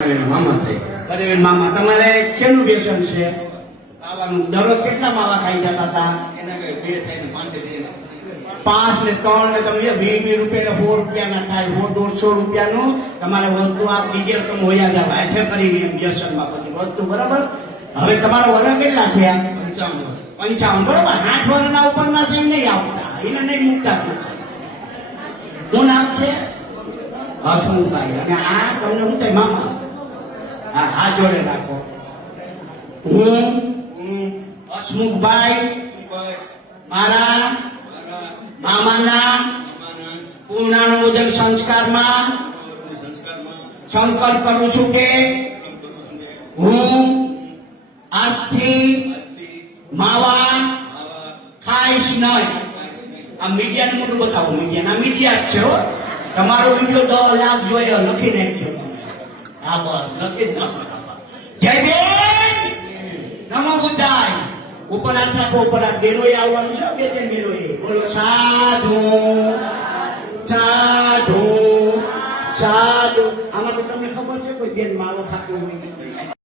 મામા થાય. બરાબર મામા, તમારે શેનું વ્યસન છે? ખાવાનું. દરરોજ કેટલા માવા ખાઈ જતા હતા? એના કઈ 2 થાય ને 5 દે. 5 ને 3 ને તમે 20 રૂપિયા ને 100 રૂપિયા ના થાય, 100-150 રૂપિયાનું તમારે વસ્તુ આ બીજે તમે હોયા જાવ હાથે કરીને વ્યસનમાં બધી વસ્તુ. બરાબર. હવે તમારા વર્ષ કેટલા થયા? 55. બરાબર. 8 વર્ષના ઉપરના છે નહીં આવતા, એને નહીં મૂકતા. શું નામ છે? હસમુખભાઈ. અને આ તમને શું થાય મામા? હા, હાથ જોડે રાખો. હું હસમુખભાઈ મારા મામાના પૂર્ણાનુમોદન સંસ્કારમાં સંકલ્પ કરું છું કે હું આજથી માવા ખાઈશ નહીં. આ મીડિયાનું મોટું બતાવો. મીડિયા મીડિયા જ છે હો. તમારો વિડીયો 10 લાખ જોયો, લખી નાખ્યો તમે. હા બસ, લખી જ નાખો. જય બેન, નમો બુદ્ધાય. ઉપર હાથ રાખો. ઉપર હાથ. બેરોએ આવવાનું છે. 2-3 બેરોએ બોલો સાધુ સાધુ સાધુ. આમાં તો તમને ખબર છે કોઈ બેન માવો ખાતો હોય?